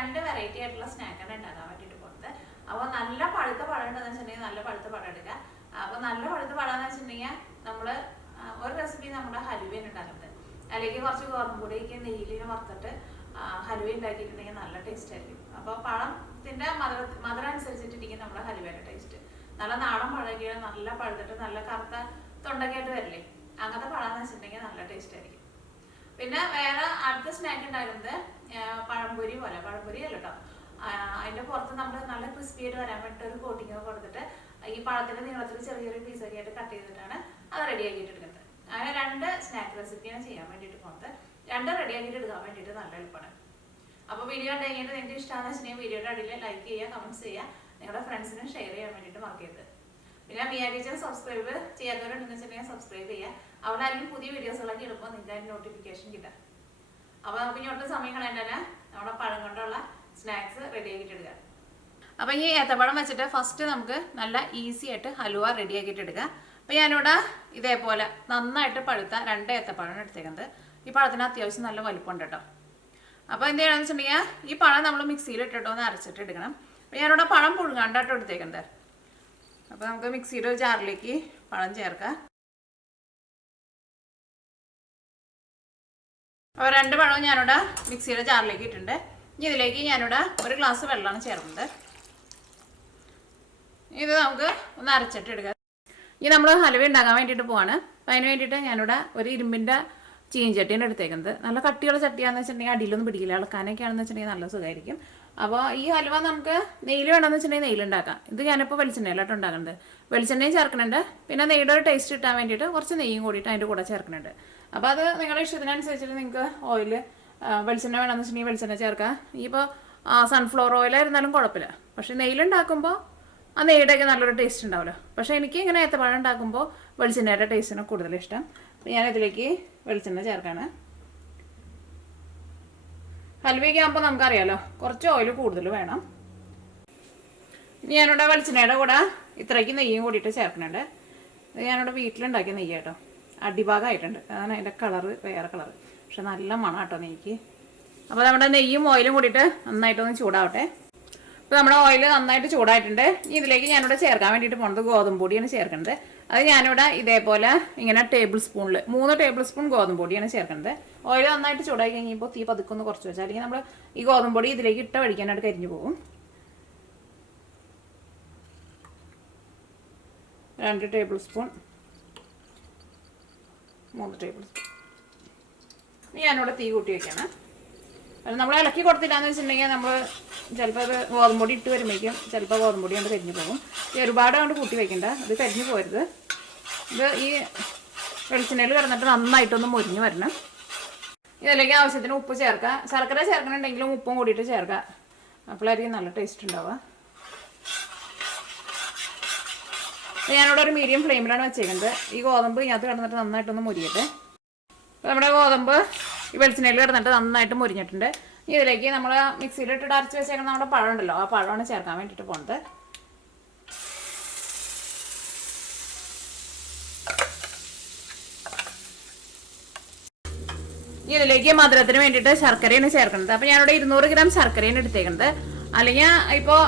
രണ്ട് വെറൈറ്റി ആയിട്ടുള്ള സ്നാക്കാണ് ഉണ്ടാക്കാൻ വേണ്ടിയിട്ട് പോകുന്നത്. അപ്പോൾ നല്ല പഴുത്ത പഴം ഉണ്ടെന്ന് വെച്ചിട്ടുണ്ടെങ്കിൽ നല്ല പഴുത്ത പഴം എടുക്കുക. അപ്പോൾ നല്ല പഴുത്ത പഴം എന്ന് വെച്ചിട്ടുണ്ടെങ്കിൽ നമ്മൾ ഒരു റെസിപ്പി നമ്മുടെ ഹലുവ ഉണ്ടാക്കുന്നത്, അല്ലെങ്കിൽ കുറച്ച് ഗോതമ്പൊടിയൊക്കെ നെയ്യിലിന് വറുത്തിട്ട് ഹലുവ ഉണ്ടാക്കിയിട്ടുണ്ടെങ്കിൽ നല്ല ടേസ്റ്റ് ആയിരിക്കും. അപ്പോൾ പഴത്തിൻ്റെ മധുരം അനുസരിച്ചിട്ടിരിക്കും നമ്മുടെ ഹലുവയുടെ ടേസ്റ്റ്. നല്ല നാടൻ പഴകിയ നല്ല പഴുത്തിട്ട് നല്ല കറുത്ത തൊണ്ടക്കായിട്ട് വരില്ലേ, അങ്ങനത്തെ പഴം എന്ന് വെച്ചിട്ടുണ്ടെങ്കിൽ നല്ല ടേസ്റ്റ് ആയിരിക്കും. പിന്നെ വേറെ അടുത്ത സ്നാക്ക് ഉണ്ടായിരുന്നത് പഴംപൊരി പോലെ, പഴംപൊരി അല്ല കേട്ടോ, അതിൻ്റെ പുറത്ത് നമ്മൾ നല്ല ക്രിസ്പി ആയിട്ട് വരാൻ വേണ്ടിയിട്ട് ഒരു കോട്ടിങ് കൊടുത്തിട്ട് ഈ പഴത്തിൻ്റെ നീളത്തിൽ ചെറിയ ചെറിയ പീസൊക്കെ ആയിട്ട് കട്ട് ചെയ്തിട്ടാണ് അത് റെഡിയാക്കിയിട്ട് എടുക്കുന്നത്. അങ്ങനെ രണ്ട് സ്നാക്ക് റെസിപ്പിയാണ് ചെയ്യാൻ വേണ്ടിയിട്ട് പോകുന്നത്. രണ്ടും റെഡിയാക്കിയിട്ട് എടുക്കാൻ വേണ്ടിയിട്ട് നല്ല എളുപ്പമാണ്. അപ്പോൾ വീഡിയോ കണ്ടു കഴിഞ്ഞിട്ട് നിങ്ങൾക്ക് ഇഷ്ടമാണെന്ന് വെച്ചിട്ടുണ്ടെങ്കിൽ വീഡിയോയുടെ അടിയിൽ ലൈക്ക് ചെയ്യുക, കമൻറ്റ്സ് ചെയ്യുക, നിങ്ങളുടെ ഫ്രണ്ട്സിനും ഷെയർ ചെയ്യാൻ വേണ്ടിയിട്ട് മറക്കരുത്. പിന്നെ മിയ ടീച്ചർ സബ്സ്ക്രൈബ് ചെയ്യാത്തവരുണ്ടെന്ന് വെച്ചിട്ടുണ്ടെങ്കിൽ സബ്സ്ക്രൈബ് ചെയ്യുക. അവിടെ ആയിരിക്കും പുതിയ വീഡിയോസുകളൊക്കെ ഇടുമ്പോൾ നിങ്ങൾക്ക് അതിന് നോട്ടിഫിക്കേഷൻ കിട്ടുക. അപ്പോൾ നമുക്ക് ഇനി ഒട്ടും സമയം കളയേണ്ട തന്നെ നമ്മുടെ പഴം കൊണ്ടുള്ള സ്നാക്സ് റെഡിയാക്കിയിട്ട് എടുക്കുക. അപ്പോൾ ഈ ഏത്തപ്പഴം വെച്ചിട്ട് ഫസ്റ്റ് നമുക്ക് നല്ല ഈസി ആയിട്ട് ഹലുവ റെഡിയാക്കിയിട്ട് എടുക്കുക. അപ്പോൾ ഞാനിവിടെ ഇതേപോലെ നന്നായിട്ട് പഴുത്ത 2 ഏത്തപ്പഴം എടുത്തേക്കുന്നത്. ഈ പഴത്തിന് അത്യാവശ്യം നല്ല വലുപ്പമുണ്ട് കേട്ടോ. അപ്പോൾ എന്ത് ചെയ്യണമെന്ന് വെച്ചിട്ടുണ്ടെങ്കിൽ ഈ പഴം നമ്മൾ മിക്സിയിൽ ഇട്ടിട്ടോ ഒന്ന് അരച്ചിട്ട് എടുക്കണം. അപ്പോൾ ഞാനിവിടെ പഴം പുഴുങ്ങാണ്ടാട്ടോ എടുത്തേക്കുന്നത്. അപ്പോൾ നമുക്ക് മിക്സിയുടെ ജാറിലേക്ക് പഴം ചേർക്കാം. അപ്പോൾ 2 പഴവും ഞാനിവിടെ മിക്സിയുടെ ജാറിലേക്ക് ഇട്ടിട്ടുണ്ട്. ഇനി ഇതിലേക്ക് ഞാനിവിടെ 1 ഗ്ലാസ് വെള്ളമാണ് ചേർക്കുന്നത്. ഇത് നമുക്ക് ഒന്ന് അരച്ചിട്ട് എടുക്കാം. ഇനി നമ്മൾ ഹലുവ ഉണ്ടാക്കാൻ വേണ്ടിയിട്ട് പോവാണ്. അപ്പോൾ അതിന് വേണ്ടിയിട്ട് ഞാനിവിടെ ഒരു ഇരുമ്പിൻ്റെ ചീഞ്ചട്ടിയാണ് എടുത്തേക്കുന്നത്. നല്ല കട്ടിയുള്ള ചട്ടിയാണെന്ന് വെച്ചിട്ടുണ്ടെങ്കിൽ അടിയിലൊന്നും പിടിക്കില്ല, ഇളക്കാനൊക്കെയാണെന്ന് വെച്ചിട്ടുണ്ടെങ്കിൽ നല്ല സുഖമായിരിക്കും. അപ്പോൾ ഈ ഹലുവ നമുക്ക് നെയ്യിൽ വേണമെന്ന് വെച്ചിട്ടുണ്ടെങ്കിൽ നെയ്യിലുണ്ടാക്കാം. ഇത് ഞാനിപ്പോൾ വെളിച്ചെണ്ണയിലോട്ട് ഉണ്ടാക്കുന്നുണ്ട്. വെളിച്ചെണ്ണയും ചേർക്കുന്നുണ്ട്. പിന്നെ നെയ്യുടെ ഒരു ടേസ്റ്റ് കിട്ടാൻ വേണ്ടിയിട്ട് കുറച്ച് നെയ്യും കൂടിയിട്ട് അതിൻ്റെ കൂടെ ചേർക്കുന്നുണ്ട്. അപ്പോൾ അത് നിങ്ങളുടെ ഇഷ്ടത്തിനനുസരിച്ചിട്ട് നിങ്ങൾക്ക് ഓയിൽ വെളിച്ചെണ്ണ വേണമെന്ന് വെച്ചിട്ടുണ്ടെങ്കിൽ വെളിച്ചെണ്ണ ചേർക്കാം. ഇപ്പോൾ സൺഫ്ലവർ ഓയിലായിരുന്നാലും കുഴപ്പമില്ല. പക്ഷേ നെയ്യിലുണ്ടാക്കുമ്പോൾ ആ നെയ്യുടെയൊക്കെ നല്ലൊരു ടേസ്റ്റ് ഉണ്ടാവുമല്ലോ. പക്ഷേ എനിക്ക് ഇങ്ങനെ ഏത്തപ്പഴം ഉണ്ടാക്കുമ്പോൾ വെളിച്ചെണ്ണയുടെ ടേസ്റ്റിന് കൂടുതൽ ഇഷ്ടം. അപ്പോൾ ഞാനിതിലേക്ക് വെളിച്ചെണ്ണ ചേർക്കാണ്. ഹൽവയ്ക്ക് ആകുമ്പോൾ നമുക്കറിയാമല്ലോ കുറച്ച് ഓയിൽ കൂടുതൽ വേണം. ഇനി ഞാനിവിടെ വെളിച്ചെണ്ണയുടെ കൂടെ ഇത്രയ്ക്ക് നെയ്യും കൂടിയിട്ട് ചേർക്കുന്നുണ്ട്. ഇത് ഞാനിവിടെ വീട്ടിലുണ്ടാക്കിയ നെയ്യ് കേട്ടോ. അടിഭാഗമായിട്ടുണ്ട്, അതാണ് അതിൻ്റെ കളറ് വേറെ കളറ്. പക്ഷെ നല്ല മണം കേട്ടോ നെയ്ക്ക്. അപ്പോൾ നമ്മുടെ നെയ്യും ഓയിലും കൂടിയിട്ട് നന്നായിട്ടൊന്ന് ചൂടാവട്ടെ. ഇപ്പോൾ നമ്മുടെ ഓയിൽ നന്നായിട്ട് ചൂടായിട്ടുണ്ട്. ഇതിലേക്ക് ഞാനിവിടെ ചേർക്കാൻ വേണ്ടിയിട്ട് പോകുന്നത് ഗോതമ്പ് പൊടിയാണ് ചേർക്കുന്നത്. അത് ഞാനിവിടെ ഇതേപോലെ ഇങ്ങനെ ടേബിൾ സ്പൂണിൽ 3 ടേബിൾ സ്പൂൺ ഗോതമ്പ് പൊടിയാണ് ചേർക്കുന്നത്. ഓയിൽ നന്നായിട്ട് ചൂടായി കഴിഞ്ഞപ്പോൾ തീ പതുക്കൊന്ന് കുറച്ച് വെച്ചാൽ, അല്ലെങ്കിൽ നമ്മൾ ഈ ഗോതമ്പ് പൊടി ഇതിലേക്ക് ഇട്ട വഴിക്കാനായിട്ട് കരിഞ്ഞു പോകും. 2 ടേബിൾ സ്പൂൺ, 3 ടേബിൾ സ്പൂൺ. ഞാനിവിടെ തീ കൂട്ടി വയ്ക്കണം. അത് നമ്മൾ ഇളക്കി കൊടുത്തില്ലാന്ന് വെച്ചിട്ടുണ്ടെങ്കിൽ നമ്മൾ ചിലപ്പോൾ അത് ഗോതമ്പ് പൊടി ഇട്ട് വരുമ്പോഴേക്കും ചിലപ്പോൾ ഗോതമ്പ് പൊടി കൊണ്ട് കരിഞ്ഞു പോകും. ഒരുപാട് കൊണ്ട് കൂട്ടി വയ്ക്കണ്ട, ഇത് കരിഞ്ഞു പോരുത്. ഇത് ഈ വെളിച്ചെണ്ണയിൽ കിടന്നിട്ട് നന്നായിട്ടൊന്ന് മുരിഞ്ഞ് വരണം. ഇതിലേക്ക് ആവശ്യത്തിന് ഉപ്പ് ചേർക്കുക. ശർക്കര ചേർക്കണമെന്നുണ്ടെങ്കിലും ഉപ്പും കൂടിയിട്ട് ചേർക്കുക. അപ്പോഴായിരിക്കും നല്ല ടേസ്റ്റ് ഉണ്ടാവുക. ഞാനിവിടെ ഒരു മീഡിയം ഫ്ലെയിമിലാണ് വെച്ചേക്കുന്നത്. ഈ ഗോതമ്പ് ഇതിനകത്ത് കിടന്നിട്ട് നന്നായിട്ടൊന്ന് മുരിയട്ടെ. അപ്പോൾ നമ്മുടെ ഗോതമ്പ് ഈ വെളിച്ചെണ്ണയിൽ കിടന്നിട്ട് നന്നായിട്ട് മുരിഞ്ഞിട്ടുണ്ട്. ഇതിലേക്ക് നമ്മൾ മിക്സിയിലിട്ടിട്ട് അരച്ച് വെച്ചേക്കുന്ന നമ്മുടെ പഴം ഉണ്ടല്ലോ, ആ പഴമാണ് ചേർക്കാൻ വേണ്ടിയിട്ട് പോകുന്നത്. ഇതിലേക്ക് മധുരത്തിന് വേണ്ടിയിട്ട് ശർക്കരയാണ് ചേർക്കുന്നത്. അപ്പോൾ ഞാനിവിടെ 200 ഗ്രാം ശർക്കരയാണ് എടുത്തേക്കുന്നത്. അല്ലെങ്കിൽ ഇപ്പോൾ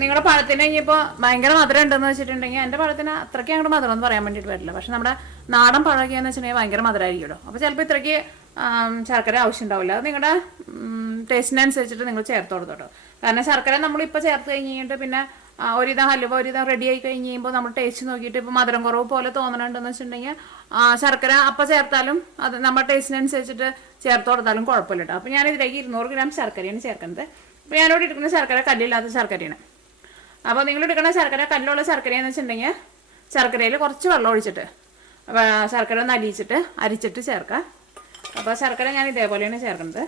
നിങ്ങളുടെ പഴത്തിന് ഇനിയിപ്പോൾ ഭയങ്കര മധുരം ഉണ്ടെന്ന് വെച്ചിട്ടുണ്ടെങ്കിൽ എൻ്റെ പഴത്തിന് അത്രയ്ക്ക് അങ്ങോട്ട് മധുരം എന്ന് പറയാൻ വേണ്ടിയിട്ട് വരില്ല. പക്ഷെ നമ്മുടെ നാടൻ പഴമൊക്കെയാണെന്ന് വെച്ചിട്ടുണ്ടെങ്കിൽ ഭയങ്കര മധുരമായിരിക്കുമല്ലോ. അപ്പോൾ ചിലപ്പോൾ ഇത്രയ്ക്ക് ശർക്കര ആവശ്യം ഉണ്ടാവില്ല. അത് നിങ്ങളുടെ ടേസ്റ്റിനനുസരിച്ചിട്ട് നിങ്ങൾ ചേർത്ത് കൊടുത്തോട്ടോ. കാരണം ശർക്കര നമ്മളിപ്പോൾ ചേർത്ത് കഴിഞ്ഞിട്ട് പിന്നെ ഒരിതം ഹലുവ ഒരിതം റെഡി ആയി കഴിഞ്ഞ് കഴിയുമ്പോൾ നമ്മൾ ടേസ്റ്റ് നോക്കിയിട്ട് ഇപ്പോൾ മധുരം കുറവ് പോലെ തോന്നണുണ്ടെന്ന് വെച്ചിട്ടുണ്ടെങ്കിൽ ശർക്കര അപ്പം ചേർത്താലും അത് നമ്മുടെ ടേസ്റ്റിനനുസരിച്ചിട്ട് ചേർത്ത് കൊടുത്താലും കുഴപ്പമില്ല കേട്ടോ. അപ്പോൾ ഞാനിതിലേക്ക് 200 ഗ്രാം ശർക്കരയാണ് ചേർക്കുന്നത്. അപ്പോൾ ഞാനിവിടെ എടുക്കുന്ന ശർക്കര കല്ലില്ലാത്ത ശർക്കരയാണ്. അപ്പോൾ നിങ്ങൾ എടുക്കുന്ന ശർക്കര കല്ലുള്ള ശർക്കരയെന്ന് വെച്ചിട്ടുണ്ടെങ്കിൽ ശർക്കരയിൽ കുറച്ച് വെള്ളം ഒഴിച്ചിട്ട് ശർക്കര ഒന്ന് അരിച്ചിട്ട് ചേർക്കുക. അപ്പോൾ ശർക്കര ഞാൻ ഇതേപോലെയാണ് ചേർക്കുന്നത്.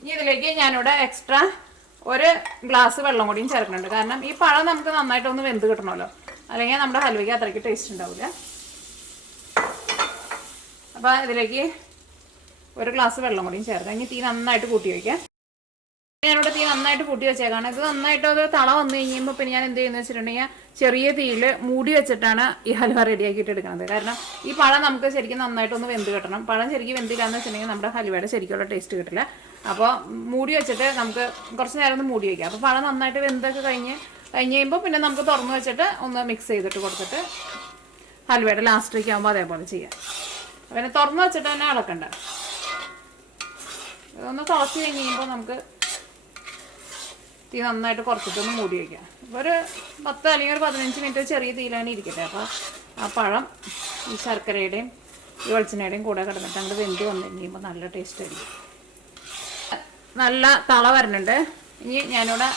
ഇനി ഇതിലേക്ക് ഞാനിവിടെ എക്സ്ട്രാ 1 ഗ്ലാസ് വെള്ളം കൂടിയും ചേർക്കുന്നുണ്ട്. കാരണം ഈ പഴം നമുക്ക് നന്നായിട്ടൊന്ന് വെന്ത് കിട്ടണമല്ലോ, അല്ലെങ്കിൽ നമ്മുടെ ഹൽവയ്ക്ക് അത്രയ്ക്ക് ടേസ്റ്റ് ഉണ്ടാവില്ല. അപ്പോൾ ഇതിലേക്ക് 1 ഗ്ലാസ് വെള്ളം കൂടിയും ചേർക്കാം. ഇനി തീ നന്നായിട്ട് കൂട്ടി വയ്ക്കാം. ഞാനിവിടെ തീ നന്നായിട്ട് കൂട്ടി വെച്ചേക്കാണ്. ഇത് നന്നായിട്ട് അത് തള വന്നു കഴിയുമ്പോൾ പിന്നെ ഞാൻ എന്ത് ചെയ്യുന്നത് വെച്ചിട്ടുണ്ടെങ്കിൽ ചെറിയ തീയിൽ മൂടി വെച്ചിട്ടാണ് ഈ ഹൽവ റെഡിയാക്കിയിട്ട് എടുക്കുന്നത്. കാരണം ഈ പഴം നമുക്ക് ശരിക്കും നന്നായിട്ടൊന്ന് വെന്ത് കിട്ടണം. പഴം ശരിക്കും വെന്തില്ലാന്ന് വെച്ചിട്ടുണ്ടെങ്കിൽ നമ്മുടെ ഹൽവയുടെ ശരിക്കുള്ള ടേസ്റ്റ് കിട്ടില്ല. അപ്പോൾ മൂടി വെച്ചിട്ട് നമുക്ക് കുറച്ച് നേരം ഒന്ന് മൂടി വയ്ക്കാം. അപ്പോൾ പഴം നന്നായിട്ട് വെന്തൊക്കെ കഴിഞ്ഞ് കഴിയുമ്പോൾ പിന്നെ നമുക്ക് തുറന്ന് വെച്ചിട്ട് ഒന്ന് മിക്സ് ചെയ്തിട്ട് കൊടുത്തിട്ട് ഹൽവയുടെ ലാസ്റ്റിലേക്ക് ആകുമ്പോൾ അതേപോലെ ചെയ്യാം. പിന്നെ തുറന്ന് വെച്ചിട്ട് തന്നെ ഇളക്കണ്ട. ഇതൊന്ന് തുറച്ച് കഴിയുമ്പോൾ നമുക്ക് തീ നന്നായിട്ട് കുറച്ചിട്ടൊന്ന് മൂടി വയ്ക്കാം. ഒരു 10 അല്ലെങ്കിൽ ഒരു 15 മിനിറ്റ് ചെറിയ തീയിലാണ് ഇരിക്കട്ടെ. അപ്പോൾ ആ പഴം ഈ ശർക്കരയുടെയും ഈ വെളിച്ചെണ്ണയുടെയും കൂടെ കിടന്നിട്ട് അങ്ങോട്ട് വെന്ത് വന്നു കഴിയുമ്പോൾ നല്ല ടേസ്റ്റ് ആയിരിക്കും. നല്ല തള വരുന്നുണ്ട്. ഇനി ഞാനിവിടെ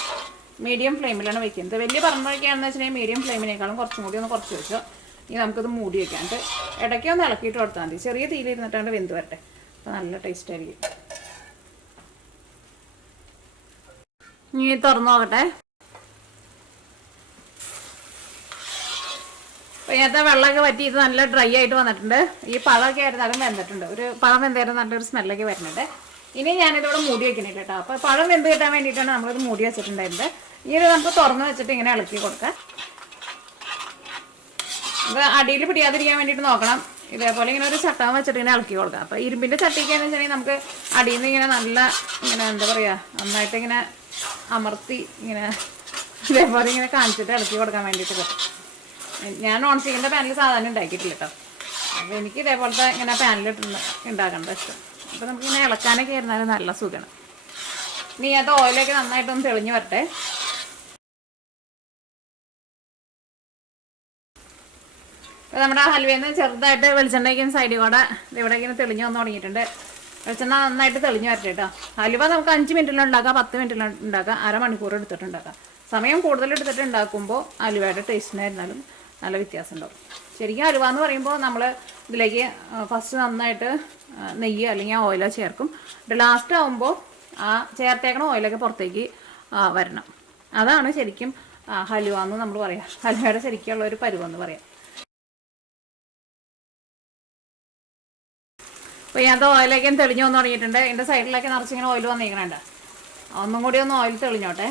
മീഡിയം ഫ്ലെയിമിലാണ് വെക്കുന്നത്. വലിയ പറമ്പൊക്കെയാണെന്ന് വെച്ചിട്ടുണ്ടെങ്കിൽ മീഡിയം ഫ്ലെയിമിനേക്കാളും കുറച്ചും കൂടി ഒന്ന് കുറച്ച് വെച്ചോ. ഇനി നമുക്കിത് മൂടി വയ്ക്കാണ്ട് ഇടയ്ക്ക് ഒന്ന് ഇളക്കിയിട്ട് കൊടുത്താൽ മതി. ചെറിയ തീയിലിരുന്നിട്ടാണ്ട് വെന്ത് വരട്ടെ. അപ്പോൾ നല്ല ടേസ്റ്റ് ആയിരിക്കും. ഇനി തുറന്നു നോക്കട്ടെ. അപ്പോൾ ഇതിനകത്ത് വെള്ളമൊക്കെ വറ്റി ഇത് നല്ല ഡ്രൈ ആയിട്ട് വന്നിട്ടുണ്ട്. ഈ പഴമൊക്കെ ആയിരുന്നാലും വെന്തിട്ടുണ്ട്. ഒരു പഴം വെന്തേരം നല്ലൊരു സ്മെല്ലൊക്കെ വരുന്നുണ്ട്. ഇനി ഞാനിതോടെ മൂടി വെക്കുന്നില്ല കേട്ടോ. അപ്പോൾ പഴം വെന്ത് കിട്ടാൻ വേണ്ടിയിട്ടാണ് നമ്മളിത് മൂടി വെച്ചിട്ടുണ്ടായിരുന്നത്. ഇനി ഇത് നമുക്ക് തുറന്ന് വെച്ചിട്ട് ഇങ്ങനെ ഇളക്കി കൊടുക്കാം. ഇത് അടിയിൽ പിടിയാതിരിക്കാൻ വേണ്ടിയിട്ട് നോക്കണം. ഇതേപോലെ ഇങ്ങനെ ഒരു ചട്ടം വെച്ചിട്ട് ഇങ്ങനെ ഇളക്കി കൊടുക്കാം. അപ്പോൾ ഇരുമ്പിൻ്റെ ചട്ടിക്കാന്ന് വെച്ചിട്ടുണ്ടെങ്കിൽ നമുക്ക് അടിയിൽ നിന്ന് ഇങ്ങനെ നല്ല ഇങ്ങനെ എന്താ പറയുക നന്നായിട്ട് ഇങ്ങനെ അമർത്തി ഇങ്ങനെ ഇതേപോലെ ഇങ്ങനെ കാണിച്ചിട്ട് ഇളക്കി കൊടുക്കാൻ വേണ്ടിയിട്ട് പറ്റും. ഞാൻ നോൺ സ്റ്റിക്കിൻ്റെ പാനിൽ സാധാരണ ഉണ്ടാക്കിയിട്ടില്ല കേട്ടോ. അപ്പോൾ എനിക്ക് ഇതേപോലത്തെ ഇങ്ങനെ പാനിലിട്ട് ഉണ്ടാക്കേണ്ട ഇഷ്ടം. അപ്പോൾ നമുക്കിങ്ങനെ ഇളക്കാനൊക്കെ ആയിരുന്നാലും നല്ല സുഖമാണ്. ഇനി അത് ഓയിലൊക്കെ നന്നായിട്ടൊന്ന് തെളിഞ്ഞ് വരട്ടെ. അപ്പോൾ നമ്മുടെ ഹൽവയിൽ നിന്ന് ചെറുതായിട്ട് വെളിച്ചെണ്ണയ്ക്കും സൈഡിൽ കൂടെ ഇവിടെ ഇങ്ങനെ തെളിഞ്ഞ് വന്ന് തുടങ്ങിയിട്ടുണ്ട്. വെളിച്ചെണ്ണ നന്നായിട്ട് തെളിഞ്ഞ് വരട്ടെ കേട്ടോ. ഹലുവ നമുക്ക് 5 മിനിറ്റിലുണ്ടാക്കാം, 10 മിനിറ്റിലുണ്ടാക്കാം, അരമണിക്കൂർ എടുത്തിട്ടുണ്ടാക്കാം. സമയം കൂടുതൽ എടുത്തിട്ട് ഉണ്ടാക്കുമ്പോൾ ഹലുവയുടെ ടേസ്റ്റിനായിരുന്നാലും നല്ല വ്യത്യാസം ഉണ്ടാവും. ശരിക്കും ഹലുവ എന്ന് പറയുമ്പോൾ നമ്മൾ ഇതിലേക്ക് ഫസ്റ്റ് നന്നായിട്ട് നെയ്യ് അല്ലെങ്കിൽ ഓയിലോ ചേർക്കും. ലാസ്റ്റ് ആകുമ്പോൾ ആ ചേർത്തേക്കണ ഓയിലൊക്കെ പുറത്തേക്ക് വരണം. അതാണ് ശരിക്കും ഹലുവ എന്ന് നമ്മൾ പറയാം. ഹലുവയുടെ ശരിക്കുള്ള ഒരു പരുവെന്ന് പറയാം. അപ്പോൾ ഇതിനകത്ത് ഓയിലേക്ക് തെളിഞ്ഞു വന്ന് തുടങ്ങിയിട്ടുണ്ട്. എൻ്റെ സൈഡിലൊക്കെ നിറച്ചിങ്ങനെ ഓയിൽ വന്നിരിക്കണുണ്ട്. ഒന്നും കൂടി ഒന്ന് ഓയിൽ തെളിഞ്ഞോട്ടെ.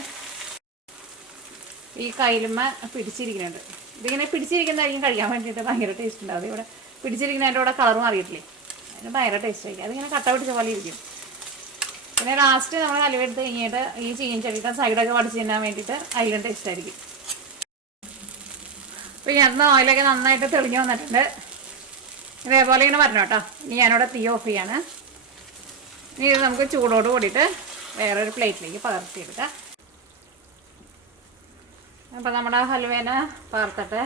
ഈ കയ്യിലുമ്മ പിടിച്ചിരിക്കുന്നുണ്ട്. ഇതിങ്ങനെ പിടിച്ചിരിക്കുന്നതായിരിക്കും കഴിക്കാൻ വേണ്ടിയിട്ട് ഭയങ്കര ടേസ്റ്റ് ഉണ്ടാവും. ഇവിടെ പിടിച്ചിരിക്കുന്നതിൻ്റെ കൂടെ കളർ മാറിയിട്ടില്ലേ, അതിന് ഭയങ്കര ടേസ്റ്റ് ആയിരിക്കും. അതിങ്ങനെ കട്ട പിടിച്ച പോലെ ഇരിക്കും. പിന്നെ ലാസ്റ്റ് നമ്മൾ ഹലുവ എടുത്ത് കഴിഞ്ഞിട്ട് ഈ ചീഞ്ചട്ടിയുടെ സൈഡൊക്കെ വടിച്ച് തിന്നാൻ വേണ്ടിയിട്ട് അതിലും ടേസ്റ്റ് ആയിരിക്കും. അപ്പോൾ ഇതിനകത്ത് ഓയിലൊക്കെ നന്നായിട്ട് തെളിഞ്ഞു വന്നിട്ടുണ്ട്. ഇതേപോലെ ഇങ്ങനെ വരണം കേട്ടോ. ഇനി ഞാനിവിടെ തീ ഓഫ് ചെയ്യാണ്. ഇനി ഇത് നമുക്ക് ചൂടോട് കൂടിയിട്ട് വേറൊരു പ്ലേറ്റിലേക്ക് പകർത്തിയെടുക്കാം. അപ്പോൾ നമ്മുടെ ഹലുവേനെ പകർത്തട്ടെ.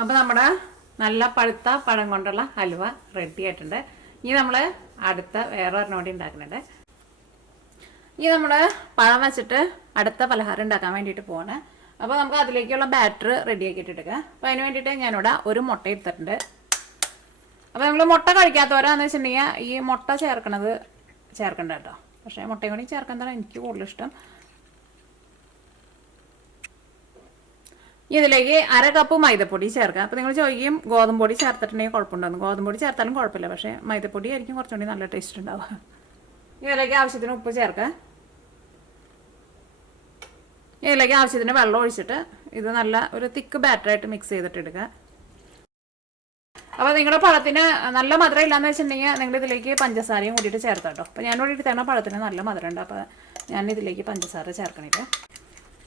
അപ്പോൾ നമ്മുടെ നല്ല പഴുത്ത പഴം കൊണ്ടുള്ള ഹലുവ റെഡി ആയിട്ടുണ്ട്. ഇനി നമ്മൾ അടുത്ത വേറെ ഒരെണ്ണോടി ഉണ്ടാക്കുന്നുണ്ട്. ഇനി നമ്മൾ പഴം വെച്ചിട്ട് അടുത്ത പലഹാരം ഉണ്ടാക്കാൻ വേണ്ടിയിട്ട് പോവാണ്. അപ്പോൾ നമുക്ക് അതിലേക്കുള്ള ബാറ്റർ റെഡി ആക്കിയിട്ട് എടുക്കുക. അപ്പോൾ അതിന് വേണ്ടിയിട്ട് ഞാനിവിടെ ഒരു മുട്ട എടുത്തിട്ടുണ്ട്. അപ്പോൾ നമ്മൾ മുട്ട കഴിക്കാത്തവരാന്ന് വെച്ചിട്ടുണ്ടെങ്കിൽ ഈ മുട്ട ചേർക്കണ്ട കേട്ടോ. പക്ഷേ മുട്ടയും കൂടി ചേർക്കുന്നതാണ് എനിക്ക് കൂടുതൽ ഇഷ്ടം. ഇതിലേക്ക് 1/2 കപ്പ് മൈദപ്പൊടി ചേർക്കാം. അപ്പോൾ നിങ്ങൾ ചോദിക്കും ഗോതമ്പ് പൊടി ചേർത്തിട്ടുണ്ടെങ്കിൽ കുഴപ്പമുണ്ടാകുന്നു. ഗോതമ്പ് പൊടി ചേർത്താലും കുഴപ്പമില്ല, പക്ഷേ മൈദപ്പൊടി ആയിരിക്കും കുറച്ചുകൂടി നല്ല ടേസ്റ്റ് ഉണ്ടാവുക. ഇതിലേക്ക് ആവശ്യത്തിന് ഉപ്പ് ചേർക്കാം. ഇതിലേക്ക് ആവശ്യത്തിന് വെള്ളം ഒഴിച്ചിട്ട് ഇത് നല്ല ഒരു തിക്ക് ബാറ്ററായിട്ട് മിക്സ് ചെയ്തിട്ട് എടുക്കുക. അപ്പോൾ നിങ്ങളുടെ പഴത്തിന് നല്ല മധുരം ഇല്ലയെന്ന് വെച്ചിട്ടുണ്ടെങ്കിൽ നിങ്ങൾ ഇതിലേക്ക് പഞ്ചസാരയും കൂടിയിട്ട് ചേർക്കാം കേട്ടോ. അപ്പോൾ ഞാനിവിടെ എടുത്തേണ പഴത്തിന് നല്ല മധുരം ഉണ്ട്. അപ്പോൾ ഞാൻ ഇതിലേക്ക് പഞ്ചസാര ചേർക്കണില്ല.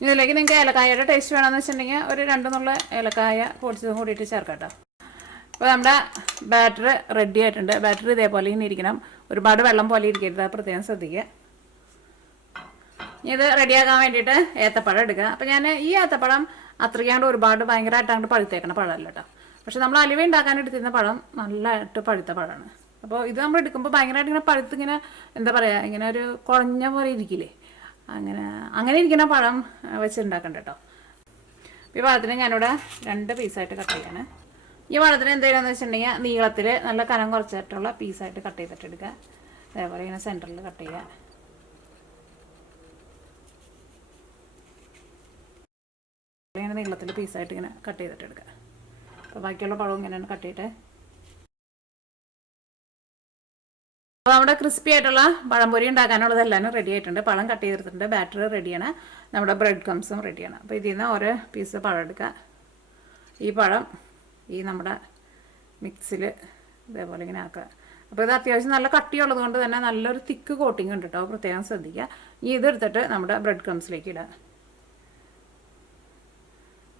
ഇതിലേക്ക് നിങ്ങൾക്ക് ഏലക്കായയുടെ ടേസ്റ്റ് വേണമെന്ന് വെച്ചിട്ടുണ്ടെങ്കിൽ ഒരു 2 നുള്ള ഏലക്കായ പൊടിച്ചതും കൂടിയിട്ട് ചേർക്കാം കേട്ടോ. അപ്പോൾ നമ്മുടെ ബാറ്റർ റെഡി ആയിട്ടുണ്ട്. ബാറ്റർ ഇതേപോലെ ഇങ്ങനെ ഇരിക്കണം, ഒരുപാട് വെള്ളം പോലെ ഇരിക്കരുത്, പ്രത്യേകം ശ്രദ്ധിക്കുക. ഇത് റെഡിയാക്കാൻ വേണ്ടിയിട്ട് ഏത്തപ്പഴം എടുക്കുക. അപ്പോൾ ഞാൻ ഈ ഏത്തപ്പഴം അത്രയ്ക്കാണ്ട് ഒരുപാട് ഭയങ്കരമായിട്ടാണ്ട് പഴുത്തേക്കണ പഴമല്ല കേട്ടോ. പക്ഷെ നമ്മൾ അലുവ ഉണ്ടാക്കാൻ എടുത്തിരുന്ന പഴം നല്ലതായിട്ട് പഴുത്ത പഴമാണ്. അപ്പോൾ ഇത് നമ്മൾ എടുക്കുമ്പോൾ ഭയങ്കരമായിട്ട് ഇങ്ങനെ പഴുത്തിങ്ങനെ എന്താ പറയുക, ഇങ്ങനെ ഒരു കുഴഞ്ഞ പോലെ ഇരിക്കില്ലേ, അങ്ങനെ അങ്ങനെ ഇരിക്കുന്ന പഴം വെച്ചുണ്ടാക്കണ്ട കേട്ടോ. ഈ പഴത്തിന് ഞാനിവിടെ 2 പീസായിട്ട് കട്ട് ചെയ്യാണ്. ഈ പഴത്തിന് എന്ത് ചെയ്യണമെന്ന് വെച്ചിട്ടുണ്ടെങ്കിൽ നീളത്തിൽ നല്ല കനം കുറച്ചിട്ടുള്ള പീസായിട്ട് കട്ട് ചെയ്തിട്ട് എടുക്കുക. അതേപോലെ ഇങ്ങനെ സെൻറ്ററിൽ കട്ട് ചെയ്യുക. ഇങ്ങനെ നീളത്തിൽ പീസായിട്ട് ഇങ്ങനെ കട്ട് ചെയ്തിട്ട് എടുക്കുക. അപ്പോൾ ബാക്കിയുള്ള പഴം ഇങ്ങനെയാണ് കട്ട് ചെയ്തിട്ട്. അപ്പോൾ നമ്മുടെ ക്രിസ്പി ആയിട്ടുള്ള പഴംപൊരി ഉണ്ടാക്കാനുള്ളതെല്ലാം റെഡി ആയിട്ടുണ്ട്. പഴം കട്ട് ചെയ്തെടുത്തിട്ടുണ്ട്, ബാറ്റർ റെഡിയാണ്, നമ്മുടെ ബ്രെഡ് ക്രംസും റെഡിയാണ്. അപ്പോൾ ഇതിൽ നിന്ന് ഓരോ പീസ് പഴം എടുക്കുക. ഈ പഴം ഈ നമ്മുടെ മിക്സിൽ ഇതേപോലെ ഇങ്ങനെ ആക്കുക. അപ്പോൾ ഇത് അത്യാവശ്യം നല്ല കട്ടിയുള്ളത് കൊണ്ട് തന്നെ നല്ലൊരു തിക്ക് കോട്ടിങ് ഉണ്ട് കേട്ടോ, പ്രത്യേകം ശ്രദ്ധിക്കുക. ഈ ഇതെടുത്തിട്ട് നമ്മുടെ ബ്രെഡ് ക്രംസിലേക്ക് ഇടുക.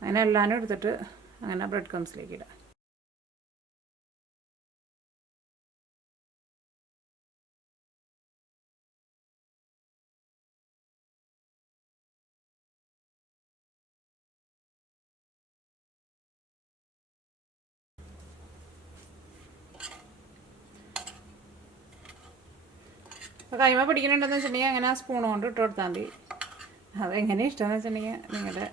അങ്ങനെ എല്ലാവരും എടുത്തിട്ട് അങ്ങനെ ബ്രെഡ് ക്രംസിലേക്ക് ഇടുക. അപ്പോൾ കൈമ പിടിക്കുന്നുണ്ടെന്ന് വെച്ചിട്ടുണ്ടെങ്കിൽ അങ്ങനെ സ്പൂൺ കൊണ്ട് ഇട്ട് കൊടുത്താൽ മതി. അതെങ്ങനെ ഇഷ്ടമെന്ന് വെച്ചിട്ടുണ്ടെങ്കിൽ നിങ്ങളുടെ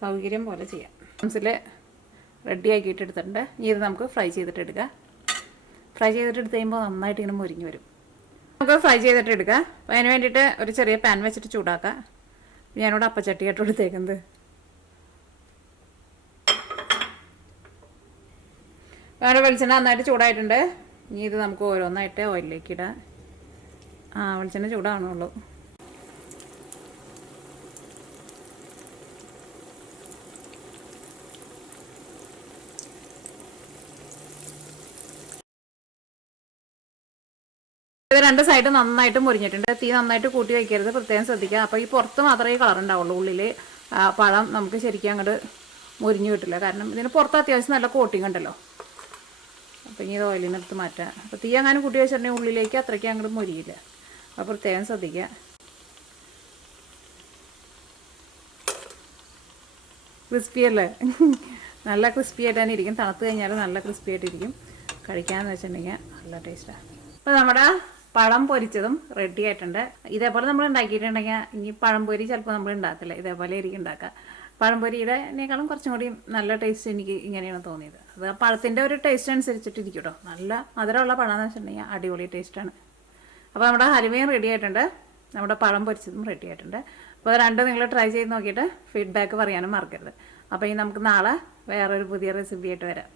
സൗകര്യം പോലെ ചെയ്യാം. ക്രംസിൽ റെഡി ആക്കിയിട്ട് എടുത്തിട്ടുണ്ട്. ഇനി ഇത് നമുക്ക് ഫ്രൈ ചെയ്തിട്ട് എടുക്കുക. ഫ്രൈ ചെയ്തിട്ട് എടുത്ത് കഴിയുമ്പോൾ നന്നായിട്ട് ഇങ്ങനെ മുരിഞ്ഞ് വരും. നമുക്ക് ഫ്രൈ ചെയ്തിട്ട് എടുക്കുക. അപ്പോൾ അതിന് വേണ്ടിയിട്ട് ഒരു ചെറിയ പാൻ വെച്ചിട്ട് ചൂടാക്കുക. ഞാനിവിടെ അപ്പച്ചട്ടിയായിട്ട് എടുത്തേക്കുന്നത്. വേറെ വെളിച്ചെണ്ണ നന്നായിട്ട് ചൂടായിട്ടുണ്ട്. ഇനി ഇത് നമുക്ക് ഓരോന്നായിട്ട് ഓയിലിലേക്ക് ഇടാം. വെളിച്ചെണ്ണ ചൂടാവണുള്ളൂ. ഇത് 2 സൈഡ് നന്നായിട്ട് മുരിഞ്ഞിട്ടുണ്ട്. തീ നന്നായിട്ട് കൂട്ടി വയ്ക്കരുത്, പ്രത്യേകം ശ്രദ്ധിക്കുക. അപ്പോൾ ഈ പുറത്ത് മാത്രമേ ഈ കളർ ഉണ്ടാവുള്ളൂ. ഉള്ളിൽ പഴം നമുക്ക് ശരിക്കും അങ്ങോട്ട് മുരിഞ്ഞു കിട്ടില്ല. കാരണം ഇതിന് പുറത്ത് അത്യാവശ്യം നല്ല കോട്ടിങ് ഉണ്ടല്ലോ. അപ്പോൾ ഇനി ഇത് ഓയിലിൽ നിന്ന് എടുത്ത് മാറ്റാം. അപ്പോൾ തീ അങ്ങനെ കൂട്ടി വെച്ചിട്ടുണ്ടെങ്കിൽ ഉള്ളിലേക്ക് അത്രയ്ക്ക് അങ്ങോട്ട് മുരിയില്ല. അപ്പോൾ പ്രത്യേകം ശ്രദ്ധിക്കുക. ക്രിസ്പി അല്ലേ? നല്ല ക്രിസ്പി ആയിട്ട് തന്നെ ഇരിക്കും. തണുത്ത് കഴിഞ്ഞാൽ നല്ല ക്രിസ്പി ആയിട്ടിരിക്കും. കഴിക്കാമെന്ന് വെച്ചിട്ടുണ്ടെങ്കിൽ നല്ല ടേസ്റ്റാണ്. അപ്പോൾ നമ്മുടെ പഴം പൊരിച്ചതും റെഡി ആയിട്ടുണ്ട്. ഇതേപോലെ നമ്മൾ ഉണ്ടാക്കിയിട്ടുണ്ടെങ്കിൽ ഇനി പഴംപൊരി ചിലപ്പോൾ നമ്മൾ ഉണ്ടാകത്തില്ല, ഇതേപോലെ ആയിരിക്കും ഉണ്ടാക്കുക. പഴംപൊരിയുടെനേക്കാളും കുറച്ചും കൂടി നല്ല ടേസ്റ്റ് എനിക്ക് ഇങ്ങനെയാണ് തോന്നിയത്. അത് പഴത്തിൻ്റെ ഒരു ടേസ്റ്റ് അനുസരിച്ചിട്ടിരിക്കും കേട്ടോ. നല്ല മധുരമുള്ള പഴമെന്ന് വെച്ചിട്ടുണ്ടെങ്കിൽ അടിപൊളി ടേസ്റ്റാണ്. അപ്പോൾ നമ്മുടെ ഹലുവയും റെഡി ആയിട്ടുണ്ട്, നമ്മുടെ പഴം പൊരിച്ചതും റെഡി ആയിട്ടുണ്ട്. അപ്പോൾ അത് രണ്ടും നിങ്ങൾ ട്രൈ ചെയ്ത് നോക്കിയിട്ട് ഫീഡ്ബാക്ക് പറയാനും മറക്കരുത്. അപ്പോൾ ഇനി നമുക്ക് നാളെ വേറൊരു പുതിയ റെസിപ്പി ആയിട്ട് വരാം.